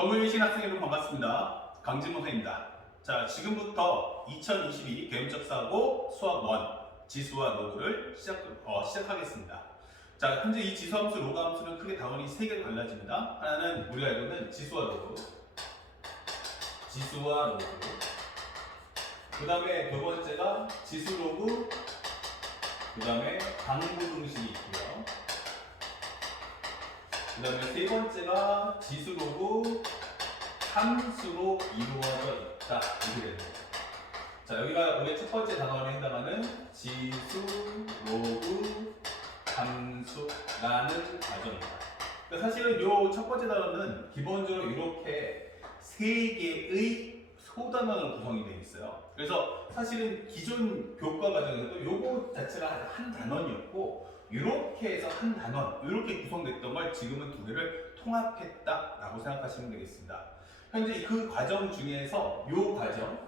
정유신 학생 여러분 반갑습니다. 강진모 선생입니다. 자, 지금부터 2022 개념적 사고 수학 1 지수와 로그를 시작하겠습니다. 자, 현재 이 지수함수, 로그함수는 크게 다원이 3개로 갈라집니다. 하나는 우리가 알고 있는 지수와 로그, 그 다음에 두 번째가 지수 로그, 그 다음에 방부등식이 있고요. 그 다음에 세 번째가 지수 로그 함수로 이루어져 있다. 이렇게 되는 거죠. 자, 여기가 우리의 첫 번째 단원에 해당하는 지수 로그 함수라는 과정입니다. 그러니까 사실은 이 첫 번째 단원은 기본적으로 이렇게 세 개의 소단원으로 구성이 되어 있어요. 그래서 사실은 기존 교과 과정에서도 요거 자체가 한 단원이었고 이렇게 해서 한 단원, 이렇게 구성됐던 걸 지금은 두 개를 통합했다라고 생각하시면 되겠습니다. 현재 그 과정 중에서 이 과정,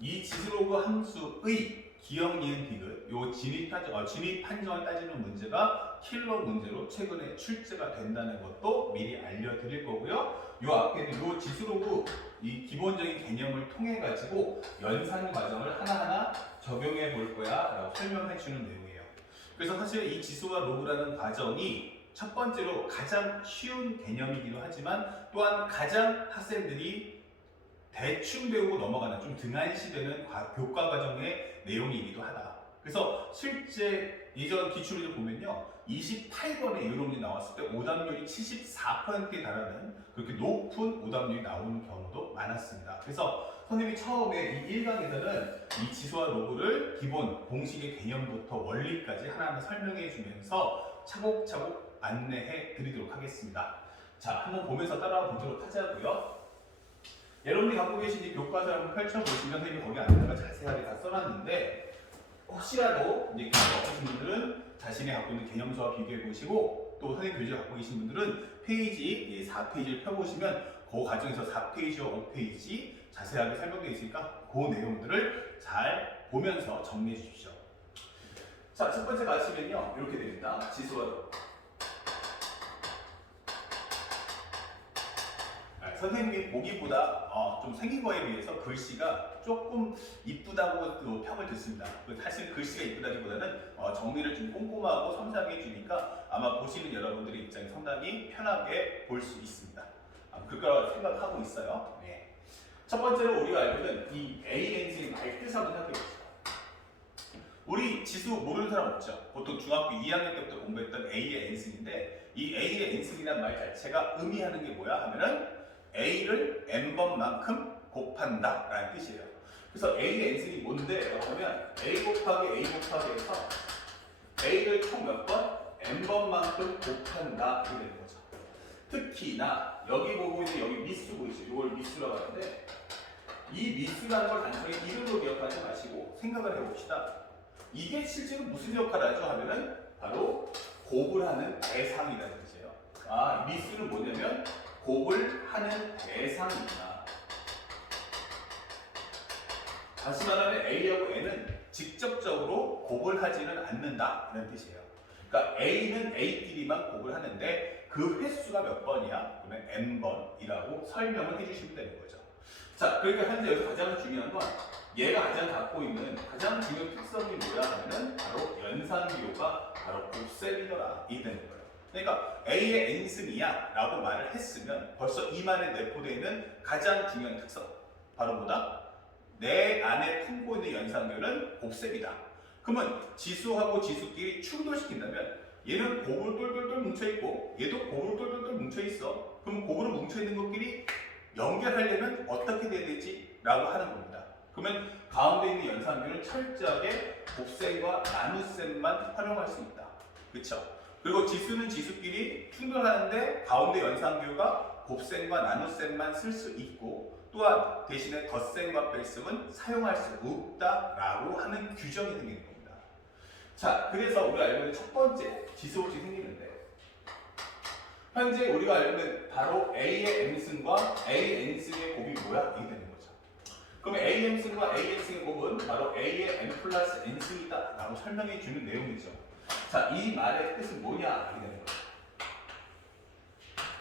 이 지수로그 함수의 기억, 니은, 디귿, 요 진입 판정을 따지는 문제가 킬러 문제로 최근에 출제가 된다는 것도 미리 알려드릴 거고요. 요 앞에는 요 지수로그 이 기본적인 개념을 통해 가지고 연산 과정을 하나하나 적용해 볼 거야 라고 설명해 주는 내용이에요. 그래서 사실 이 지수와 로그라는 과정이 첫 번째로 가장 쉬운 개념이기도 하지만 또한 가장 학생들이 대충 배우고 넘어가는 좀 등한시되는 교과 과정의 내용이기도 하다. 그래서 실제 예전 기출을 보면요, 28번에 이런 문제 나왔을 때 오답률이 74%에 달하는 그렇게 높은 오답률이 나오는 경우도 많았습니다. 그래서 선생님이 처음에 이 1강에서는 이 지수와 로그를 기본 공식의 개념부터 원리까지 하나하나 설명해 주면서 차곡차곡 안내해 드리도록 하겠습니다. 자, 한번 보면서 따라와 보도록 하자고요. 여러분이 갖고 계신 이 교과서를 한번 펼쳐보시면 선생님이 거기 안에다가 자세하게 다 써놨는데 혹시라도 이제 교과 없으신 분들은 자신이 갖고 있는 개념서와 비교해 보시고 또 선생님 교재를 갖고 계신 분들은 페이지 4페이지를 펴보시면 그 과정에서 4페이지와 5페이지 자세하게 설명되어 있으니까 그 내용들을 잘 보면서 정리해 주십시오. 자, 첫 번째 가시면요 이렇게 됩니다. 지수와 로그. 선생님이 보기보다 좀 생긴 거에 비해서 글씨가 조금 이쁘다고 또 평을 듣습니다. 사실 글씨가 이쁘다기보다는 정리를 좀 꼼꼼하고 섬세하게 해주니까 아마 보시는 여러분들의 입장이 상당히 편하게 볼 수 있습니다. 그럴 거라고 생각하고 있어요. 네. 첫 번째로 우리가 알고 있는 이 ANC의 말뜻 한번 생각해 봅시다. 우리 지수 모르는 사람 없죠? 보통 중학교 2학년 때부터 공부했던 A의 n승인데 이 A의 n승이라는 말 자체가 의미하는 게 뭐야 하면은 A를 n번만큼 곱한다 라는 뜻이에요. 그래서 A의 n승이 뭔데? 그러면 A 곱하기 A 곱하기 해서 A를 총 몇 번? n번만큼 곱한다 이렇게 되는 거죠. 특히나 여기 보고 있는 여기 미수 보이죠? 이걸 미수라고 하는데 이 미수라는 걸 단순히 이름으로 기억하지 마시고 생각을 해봅시다. 이게 실제로 무슨 역할을 하죠? 하면은 바로 곱을 하는 대상이라는 뜻이에요. 미수는 뭐냐면 곱을 하는 대상이구나. 다시 말하면 A하고 N은 직접적으로 곱을 하지는 않는다는 뜻이에요. 그러니까 A는 A끼리만 곱을 하는데 그 횟수가 몇 번이야? 그러면 N번이라고 설명을 해주시면 되는 거죠. 자, 그러니까 현재 여기서 가장 중요한 건 얘가 가장 갖고 있는 가장 중요한 특성이 뭐야 하면은 바로 연산비호가 바로 곱셈이더라 이 되는 거예요. 그러니까 A의 n승이야 라고 말을 했으면 벌써 이 말에 내포되어 있는 가장 중요한 특성 바로 뭐다? 내 안에 품고 있는 연산비호는 곱셈이다. 그러면 지수하고 지수끼리 충돌시킨다면 얘는 곱으로 똘똘똘 뭉쳐있고 얘도 곱으로 똘똘똘 뭉쳐있어. 그럼 곱으로 뭉쳐있는 것끼리 연결하려면 어떻게 돼야 되지? 라고 하는 겁니다. 그러면 가운데 있는 연산비호는 철저하게 곱셈과 나눗셈만 활용할 수 있다. 그쵸? 그리고 지수는 지수끼리 충돌하는데 가운데 연산비호가 곱셈과 나눗셈만 쓸 수 있고 또한 대신에 덧셈과 뺄셈은 사용할 수 없다라고 하는 규정이 생기는 겁니다. 자, 그래서 우리가 알고 있는 첫 번째 지수법칙이 생기는데 현재 우리가 알고 있는 바로 A의 m승과 A n승의 곱이 뭐야? 이게 되는 거죠. 그러면 A m승과 A n승의 곱은 바로 A의 m 플러스 n승이다 라고 설명해 주는 내용이죠. 자, 이 말의 뜻은 뭐냐? 이게 되는 거죠.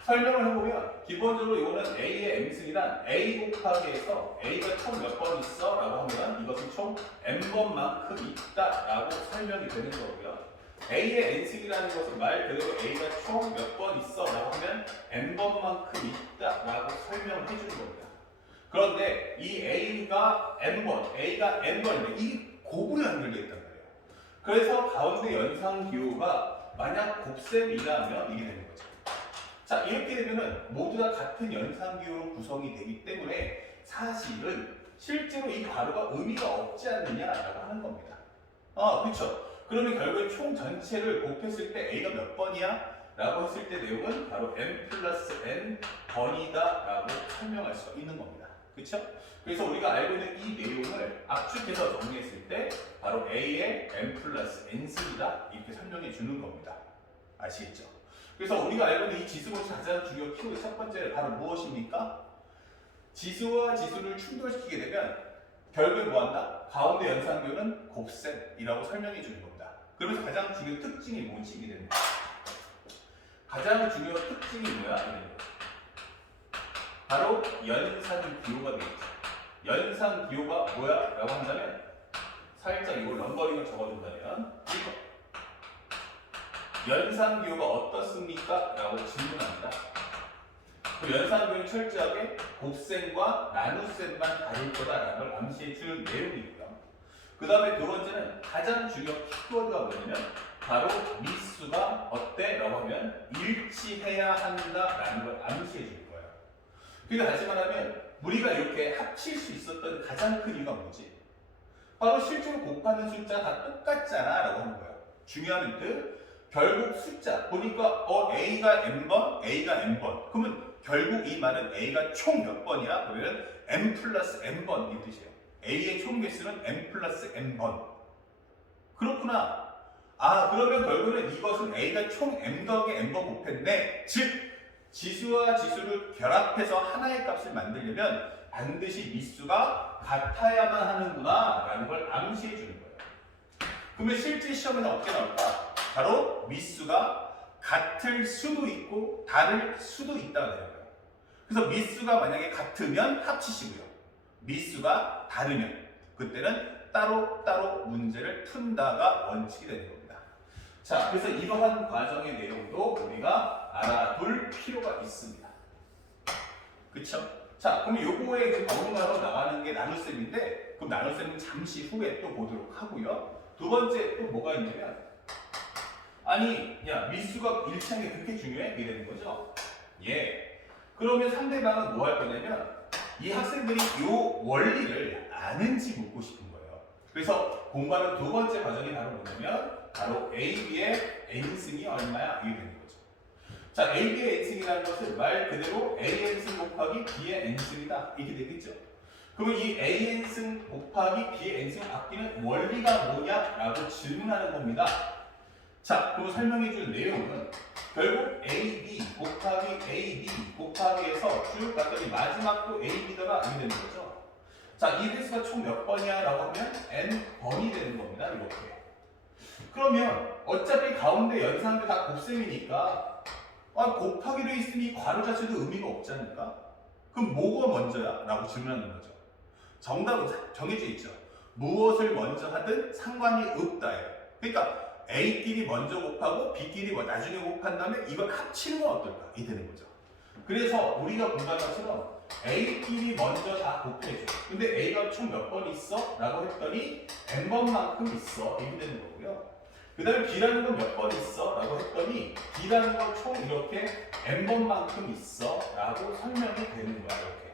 설명을 해보면 기본적으로 이거는 A의 M승이란 A 곱하기 해서 A가 총 몇 번 있어? 라고 하면 이것은 총 N번만큼 있다 라고 설명이 되는 거고요. A의 N승이라는 것은 말 그대로 A가 총 몇 번 있어? 라고 하면 N번만큼 있다 라고 설명을 해주는 겁니다. 그런데 이 A가 N번, A가 N번인데 이 곱으로 연결되어 있단 말이에요. 그래서 가운데 연상기호가 만약 곱셈이라면 이게 되는 거죠. 자, 이렇게 되면은 모두 다 같은 연상기호로 구성이 되기 때문에 사실은 실제로 이 괄호가 의미가 없지 않느냐라고 하는 겁니다. 그렇죠. 그러면 결국에 총 전체를 곱했을 때 A가 몇 번이야? 라고 했을 때 내용은 바로 n 플러스 n 번이다 라고 설명할 수가 있는 겁니다. 그렇죠? 그래서 우리가 알고 있는 이 내용을 압축해서 정리했을 때 바로 A의 n 플러스 n승이다 이렇게 설명해 주는 겁니다. 아시겠죠? 그래서 우리가 알고 있는 이 지수분식 가장 중요한 키워드 첫 번째는 바로 무엇입니까? 지수와 지수를 충돌시키게 되면 결국에 뭐한다? 가운데 연산교는 곱셈이라고 설명해 주는 겁니다. 그러면서 가장 중요한 특징이 뭔지 이게 됩니다. 가장 중요한 특징이 뭐야? 바로 연산기호가 되겠죠. 연산기호가 뭐야? 라고 한다면 살짝 이걸 넘버링을 적어준다면 연산기호가 어떻습니까? 라고 질문합니다. 그 연산기호는 철저하게 곱셈과 나눗셈만 다를 거다라는 걸 암시해주는 내용이고요. 그 다음에 두 번째는 가장 중요한 키워드가 뭐냐면 바로 미수가 어때? 라고 하면 일치해야 한다라는 걸 암시해줄 거예요. 그러니까 다시 말하면 우리가 이렇게 합칠 수 있었던 가장 큰 이유가 뭐지? 바로 실제로 곱하는 숫자 다 똑같잖아 라고 하는 거예요. 중요한 힌트. 결국 숫자 보니까 A가 N번, A가 N번. 그러면 결국 이 말은 A가 총 몇 번이야? 그러면 N 플러스 N번 이 뜻이에요. A의 총 개수는 N 플러스 N번. 그렇구나. 그러면 결국은 이것은 A가 총 M 더하기 N번 곱했네. 즉 지수와 지수를 결합해서 하나의 값을 만들려면 반드시 미수가 같아야만 하는구나 라는 걸 암시해 주는 거예요. 그러면 실제 시험에는 어떻게 나올까? 바로 미수가 같을 수도 있고 다를 수도 있다가 되는 거예요. 그래서 미수가 만약에 같으면 합치시고요. 미수가 다르면 그때는 따로따로 문제를 푼다가 원칙이 되는 겁니다. 자, 그래서 이러한 과정의 내용도 우리가 알아둘 필요가 있습니다. 그쵸? 자, 그럼 요거에 이제 번호가로 나가는 게 나눗셈인데 그럼 나눗셈은 잠시 후에 또 보도록 하고요. 두 번째 또 뭐가 있냐면 아니, 야, 미수가 일치하는 게 그렇게 중요해? 이게 되는 거죠? 예. 그러면 상대방은 뭐 할 거냐면 이 학생들이 이 원리를 아는지 묻고 싶은 거예요. 그래서 공부하는 두 번째 과정이 바로 뭐냐면 바로 AB의 N승이 얼마야? 이게 되는 거죠. 자, AB의 N승이라는 것은 말 그대로 AN승 곱하기 B의 N승이다. 이렇게 되겠죠. 그러면 이 AN승 곱하기 B의 N승을 바뀌는 원리가 뭐냐라고 질문하는 겁니다. 자, 그럼 설명해 줄 내용은 결국 AB 곱하기 AB 곱하기 해서 쭉 갔더니 마지막도 AB더라 이렇게 되는 거죠. 자, 이 횟수가 총 몇 번이야? 라고 하면 N번이 되는 겁니다. 이렇게. 그러면 어차피 가운데 연산도 다 곱셈이니까 곱하기로 있으니 괄호 자체도 의미가 없지 않을까? 그럼 뭐가 먼저야? 라고 질문하는 거죠. 정답은 정해져 있죠. 무엇을 먼저 하든 상관이 없다예요. 그러니까 A끼리 먼저 곱하고 B끼리 나중에 곱한 다음에 이걸 합치는 건 어떨까? 이 되는 거죠. 그래서 우리가 공부한 것처럼 A끼리 먼저 다 곱해줘. 근데 A가 총 몇 번 있어? 라고 했더니 N번만큼 있어. 이렇게 되는 거고요. 그 다음에 B라는 건 몇 번 있어? 라고 했더니 B라는 건 총 이렇게 N번만큼 있어. 라고 설명이 되는 거야. 이렇게.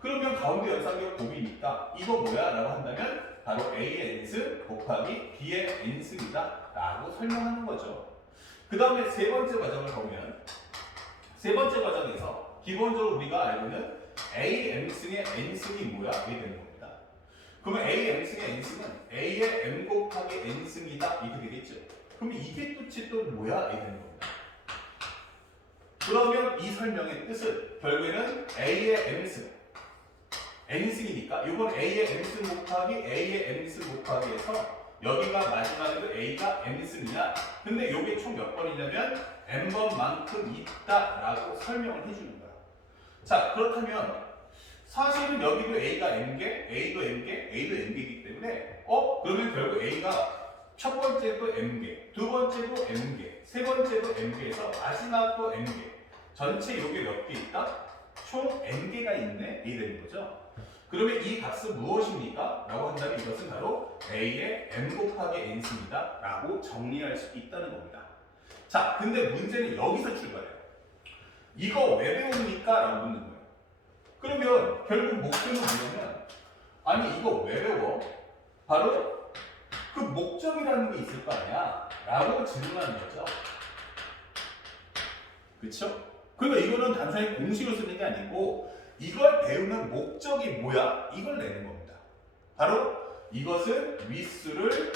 그러면 가운데 연산격 곱이니까 이거 뭐야? 라고 한다면 바로 A의 N승 곱하기 B의 N승이다 라고 설명하는 거죠. 그 다음에 세 번째 과정을 보면 세 번째 과정에서 기본적으로 우리가 알고 있는 A M승의 N승이 뭐야? 이게 되는 겁니다. 그러면 A M승의 N승은 A의 M 곱하기 N승이다 이렇게 되겠죠. 그러면 이게 도대체 또 뭐야? 이게 되는 겁니다. 그러면 이 설명의 뜻은 결국에는 A의 M승 N승이니까 이건 A의 M승 곱하기 A의 M승 곱하기 해서 여기가 마지막에도 A가 N승이야. 근데 이게 총 몇 번이냐면 N번만큼 있다라고 설명을 해주는 거야. 자, 그렇다면 사실은 여기도 A가 N개, A도 N개, A도 N개이기 때문에 그러면 결국 A가 첫 번째도 N개, 두 번째도 N개, 세 번째도 N개에서 마지막도 N개. 전체 요게 몇 개 있다? 총 N개가 있네. 이 되는 거죠. 그러면 이 값은 무엇입니까? 라고 한다면 이것은 바로 A의 M 곱하기 N승이다 라고 정리할 수 있다는 겁니다. 자, 근데 문제는 여기서 출발해요. 이거 왜 배웁니까? 라고 묻는 거예요. 그러면 결국 목표는 뭐냐면 아니 이거 왜 배워? 바로 그 목적이라는 게 있을 거 아니야? 라고 질문하는 거죠. 그쵸? 그러니까 이거는 단순히 공식을 쓰는 게 아니고 이걸 배우는 목적이 뭐야? 이걸 내는 겁니다. 바로 이것은 미수를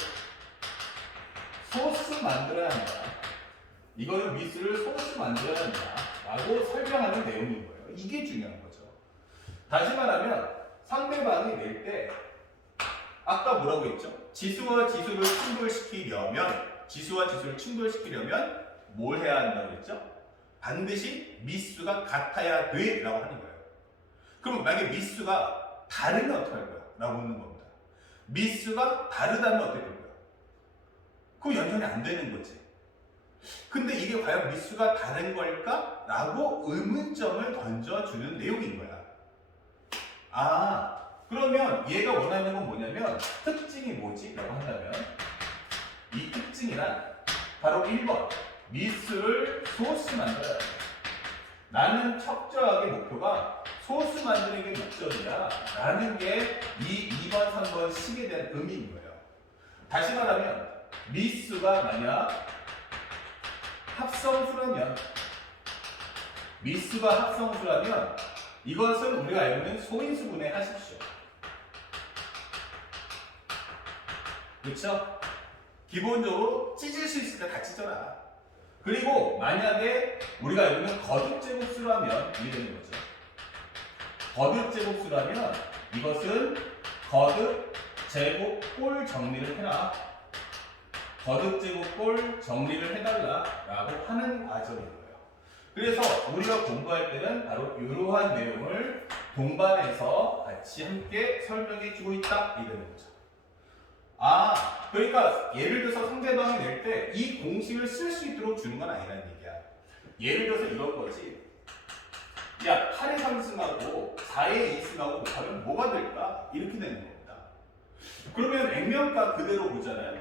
소수 만들어야 한다. 이거는 미수를 소수 만들어야 한다. 라고 설명하는 내용인 거예요. 이게 중요한 거죠. 다시 말하면 상대방이 낼 때 아까 뭐라고 했죠? 지수와 지수를 충돌시키려면 뭘 해야 한다고 했죠? 반드시 미수가 같아야 돼 라고 하는 거예요. 그럼 만약에 미수가 다르면 어떻게 할 거야? 라고 묻는 겁니다. 미수가 다르다면 어떻게 될 거야? 그럼 연산이 안 되는 거지. 근데 이게 과연 미수가 다른 걸까? 라고 의문점을 던져주는 내용인 거야. 그러면 얘가 원하는 건 뭐냐면 특징이 뭐지? 라고 한다면 이 특징이란 바로 1번 미수를 소수 만들어야 돼. 나는 척저하게 목표가 소수 만드는 게 목적이야 라는 게 이 2번, 3번 식에 대한 의미인 거예요. 다시 말하면 미수가 만약 합성수라면 이것은 우리가 알고 있는 소인수분해 하십시오. 그렇죠? 기본적으로 찢을 수 있으니까 다 찢어라. 그리고 만약에 우리가 알고 있는 거듭제곱수라면 이게 되는 거죠. 거듭제곱수라면 이것은 거듭제곱꼴 정리를 해라. 거듭제곱꼴 정리를 해달라 라고 하는 과정인 거예요. 그래서 우리가 공부할 때는 바로 이러한 내용을 동반해서 같이 함께 설명해 주고 있다 이 되는 거죠. 그러니까 예를 들어서 상대방이 낼 때 이 공식을 쓸 수 있도록 주는 건 아니라는 얘기야. 예를 들어서 이런 거지. 야, 8의 3승하고 4의 2승하고 곱하면 뭐가 될까? 이렇게 되는 겁니다. 그러면 액면가 그대로 보잖아요.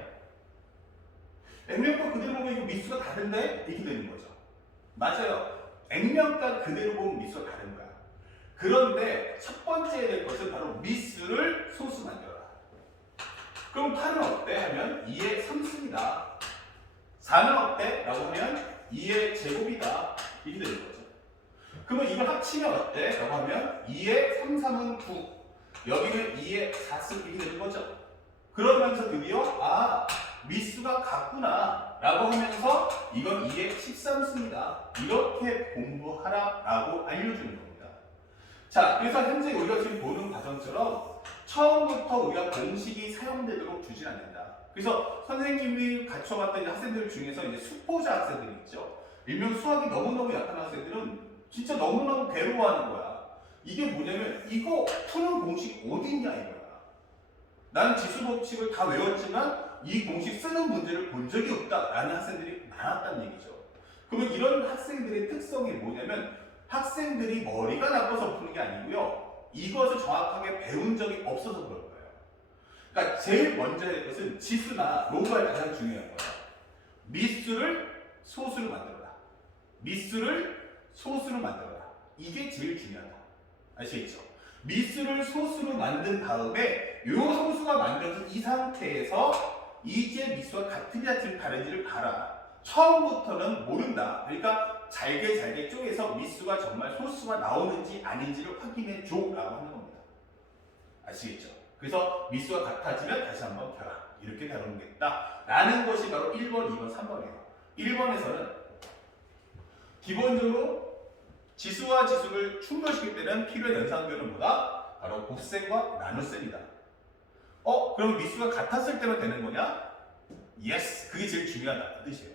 액면가 그대로 보면 이거 미수가 다른데? 이렇게 되는 거죠. 맞아요. 액면가 그대로 보면 미수가 다른 거야. 그런데 첫 번째 해야 될 것은 바로 미수를 소수 만들어라. 그럼 8은 어때? 하면 2의 3승이다. 4는 어때? 라고 하면 2의 제곱이다. 이렇게 되는 거죠. 그러면 이걸 합치면 어때? 라고 하면 2의 3, 3은 9. 여기는 2의 4승 이렇게 되는 거죠. 그러면서 드디어 미수가 같구나 라고 하면서 이건 2의 13승이다. 이렇게 공부하라 라고 알려주는 겁니다. 자, 그래서 현재 우리가 지금 보는 과정처럼 처음부터 우리가 공식이 사용되도록 주진 않는다. 그래서 선생님이 갖춰갔던 학생들 중에서 이제 수포자 학생들이 있죠. 일명 수학이 너무너무 약한 학생들은 진짜 너무너무 괴로워하는 거야. 이게 뭐냐면 이거 푸는 공식 어디 있냐 이거야. 나는 지수법칙을 다 외웠지만 이 공식 쓰는 문제를 본 적이 없다라는 학생들이 많았다는 얘기죠. 그러면 이런 학생들의 특성이 뭐냐면 학생들이 머리가 나빠서 푸는 게 아니고요. 이것을 정확하게 배운 적이 없어서 그럴 거예요. 그러니까 제일 먼저 할 것은 지수나 로그가 가장 중요한 거예요. 미수를 소수로 만들어라. 이게 제일 중요하다. 아시겠죠? 미수를 소수로 만든 다음에 이 소수가 만들어진 이 상태에서 이제 미수가 같은지 다른지를 봐라. 처음부터는 모른다. 그러니까 잘게 쪼개서 미수가 정말 소수가 나오는지 아닌지를 확인해 줘 라고 하는 겁니다. 아시겠죠? 그래서 미수가 같아지면 다시 한번 켜라. 이렇게 다루겠다 라는 것이 바로 1번, 2번, 3번이에요. 1번에서는 기본적으로 지수와 지수를 충돌시킬 때는 필요한 연산비는 뭐다? 바로 곱셈과 나눗셈이다. 그럼 미수가 같았을 때만 되는 거냐? 예스, 그게 제일 중요하다 그 뜻이에요.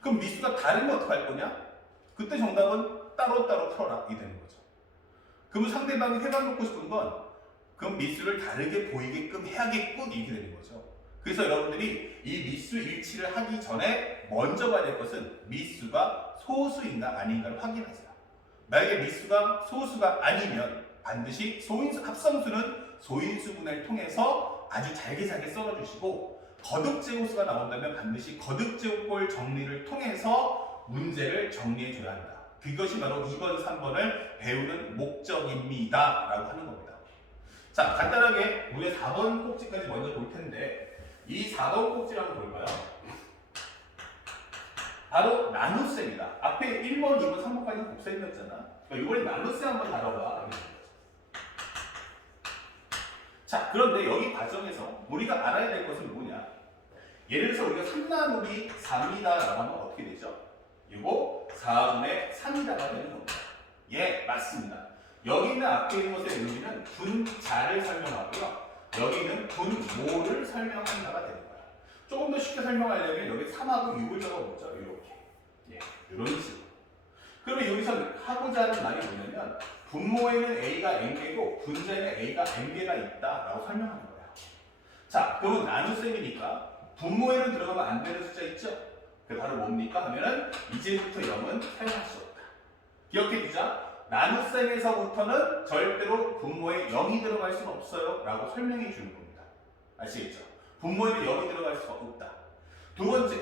그럼 미수가 다르면 어떡할 거냐? 그때 정답은 따로따로 풀어라 이 되는 거죠. 그러면 상대방이 해방놓고 싶은 건 그럼 미수를 다르게 보이게끔 해야겠군 이렇게 되는 거죠. 그래서 여러분들이 이 미수 일치를 하기 전에 먼저 봐야 될 것은 미수가 소수인가 아닌가를 확인하세요. 만약에 미수가 소수가 아니면 반드시 합성수는 소인수분해를 통해서 아주 잘게 썰어주시고 거듭제곱수가 나온다면 반드시 거듭제곱골 정리를 통해서 문제를 정리해줘야 한다. 그것이 바로 2번, 3번을 배우는 목적입니다. 라고 하는 겁니다. 자, 간단하게 우리가 4번 꼭지까지 먼저 볼 텐데 이 4번 꼭지를 한번 볼까요? 바로 나눗셈이다. 앞에 1번, 2번, 3번까지는 곱셈이었잖아. 그러니까 이번에 나눗셈 한번 다뤄봐. 자, 그런데 여기 과정에서 우리가 알아야 될 것은 뭐냐? 예를 들어서 우리가 3나누기 3이다 라고 하면 어떻게 되죠? 이거 4분의 3이다가 되는 겁니다. 예, 맞습니다. 여기 있는 앞에 있는 것의 의미는 분자를 설명하고요. 여기 있는 분모를 설명한다가 되는 거야. 조금 더 쉽게 설명하려면 여기 3하고 6을 적어보죠. 이렇게. 예, 이런 식으로. 그러면 여기서 하고자 하는 말이 뭐냐면 분모에는 A가 N개고 분자에는 A가 N개가 있다라고 설명하는 거야. 자, 그러면 나눗셈이니까 분모에는 들어가면 안 되는 숫자 있죠? 그게 바로 뭡니까? 하면은 이제부터 0은 사용할 수 없다. 기억해 두자. 나눗셈에서부터는 절대로 분모에 0이 들어갈 수는 없어요 라고 설명해 주는 겁니다. 아시겠죠? 분모에는 0이 들어갈 수가 없다. 두 번째,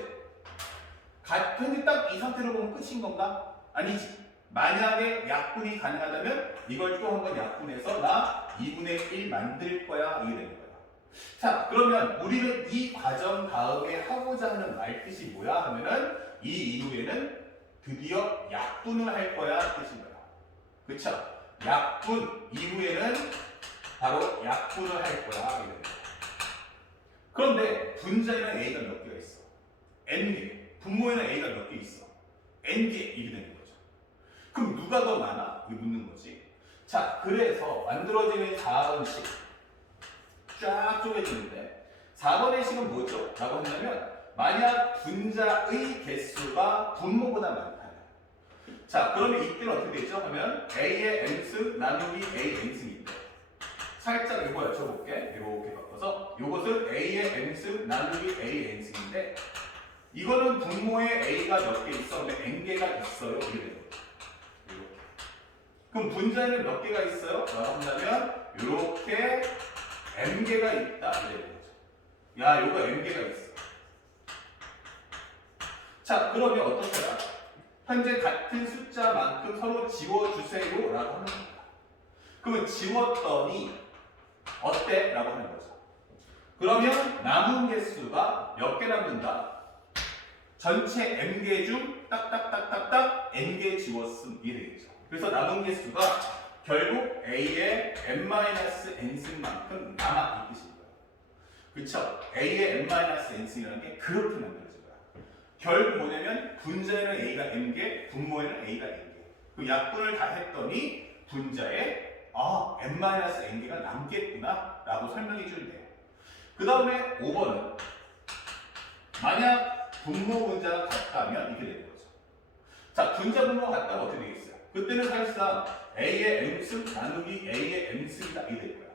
현재 딱 이 상태로 보면 끝인 건가? 아니지. 만약에 약분이 가능하다면 이걸 또 한번 약분해서 나 2분의 1 만들 거야 이게 되는 거야. 자, 그러면 우리는 이 과정 다음에 하고자 하는 말뜻이 뭐야 하면은 이 이후에는 드디어 약분을 할 거야 뜻인 거야. 그쵸? 약분 이후에는 바로 약분을 할 거야 이게 되는 거야. 그런데 분자에는 A가 몇 개가 있어? N개. 분모에는 A가 몇 개 있어? N개 이게 되는 거죠. 그럼 누가 더 많아? 이게 묻는 거지. 자, 그래서 만들어지는 4번식 쫙 쪼개지는데 4번의 식은 뭐죠? 라고 한다면 만약 분자의 개수가 분모보다 많다면 자, 그러면 이때는 어떻게 되죠? 하면 A의 n승 나누기 A n승인데 살짝 이거 여쭤볼게. 이렇게 바꿔서 이것은 A의 n승 나누기 A n승인데 이거는 분모에 A가 몇 개 있어? 근데 N개가 있어요. 이렇게 되는 거죠. 이렇게. 그럼 분자에는 몇 개가 있어요? 라고 한다면 이렇게 N개가 있다. 이렇게 되는 거죠. 야, 이거 N개가 있어. 자, 그러면 어떻게요? 현재 같은 숫자만큼 서로 지워주세요. 라고 하는 겁니다. 그러면 지웠더니 어때? 라고 하는 거죠. 그러면 남은 개수가 몇 개 남는다? 전체 N개 중 딱딱딱딱딱 N개 지웠음 이 되겠죠. 그래서 남은 개수가 결국 A의 n-n승만큼 남아 이 뜻인 거예요. 그쵸? A의 n-n승이라는 게 그렇게 만들어진 거야. 결국 뭐냐면 분자에는 A가 N개, 분모에는 A가 N개. 그 약분을 다 했더니 분자에 n-n개가 남겠구나 라고 설명해 주면 돼요. 그 다음에 5번은 만약 분모 분자가 같다면 이렇게 되는 거죠. 자, 분자 분모가 같다면 어떻게 되겠어요? 그때는 사실상 A의 M승 나누기 A의 M승이다 이게 될 거야.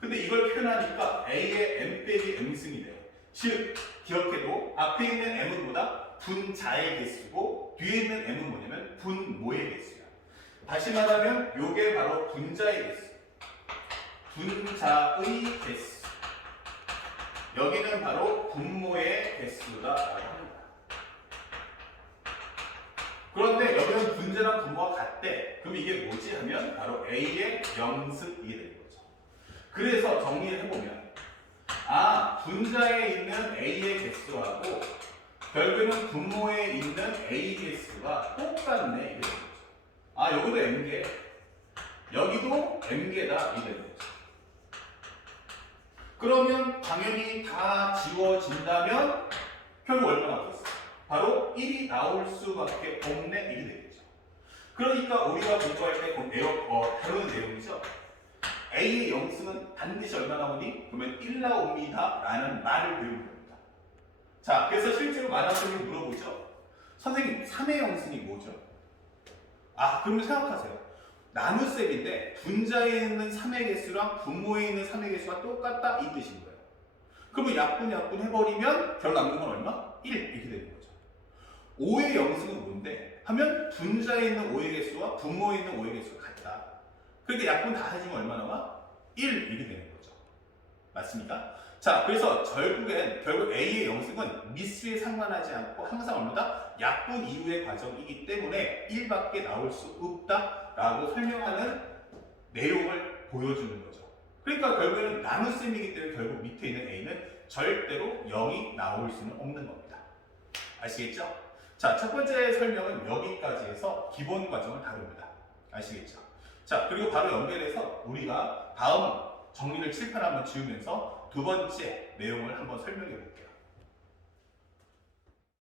근데 이걸 표현하니까 A의 M 빼기 M승이 돼. 즉, 기억해도 앞에 있는 M은 뭐다? 분자의 개수고 뒤에 있는 M은 뭐냐면 분모의 개수야. 다시 말하면 요게 바로 분자의 개수. 분자의 개수. 여기는 바로 분모의 개수다라고 합니다. 그런데 여기는 분자랑 분모가 같대. 그럼 이게 뭐지 하면 바로 A의 영승이 되는 거죠. 그래서 정리를 해보면 분자에 있는 A의 개수하고 결국에는 분모에 있는 A 개수가 똑같네 이게 되는 거죠. 여기도 N개, 여기도 N개다 이게 되는 거죠. 그러면 당연히 다 지워진다면 결국 얼마 나오겠어? 바로 1이 나올 수밖에 없네 1이 되겠죠. 그러니까 우리가 공부할 때 다루는 내용이죠. A의 영승은 반드시 얼마 나오니? 그러면 1 나옵니다 라는 말을 배우는 겁니다. 자, 그래서 실제로 만화선생님이 물어보죠. 선생님 3의 영승이 뭐죠? 그러면 생각하세요. 나눗셈인데 분자에 있는 3의 개수랑 분모에 있는 3의 개수가 똑같다 이 뜻인 거예요. 그러면 약분 해버리면 결국 남는 건 얼마? 1 이렇게 되는 거죠. 5의 영승은 뭔데? 하면 분자에 있는 5의 개수와 분모에 있는 5의 개수가 같다. 그러니까 약분 다 해주면 얼마 나와? 1 이렇게 되는 거죠. 맞습니까? 자, 그래서 결국 A의 영승은 미수에 상관하지 않고 항상 얼마다? 약분 이후의 과정이기 때문에 1밖에 나올 수 없다라고 설명하는 내용을 보여주는 거죠. 그러니까 결국에는 나눗셈이기 때문에 결국 밑에 있는 A는 절대로 0이 나올 수는 없는 겁니다. 아시겠죠? 자, 첫 번째 설명은 여기까지 해서 기본 과정을 다룹니다. 아시겠죠? 자, 그리고 바로 연결해서 우리가 다음 정리를 칠판 한번 지우면서 두 번째 내용을 한번 설명해 볼게요.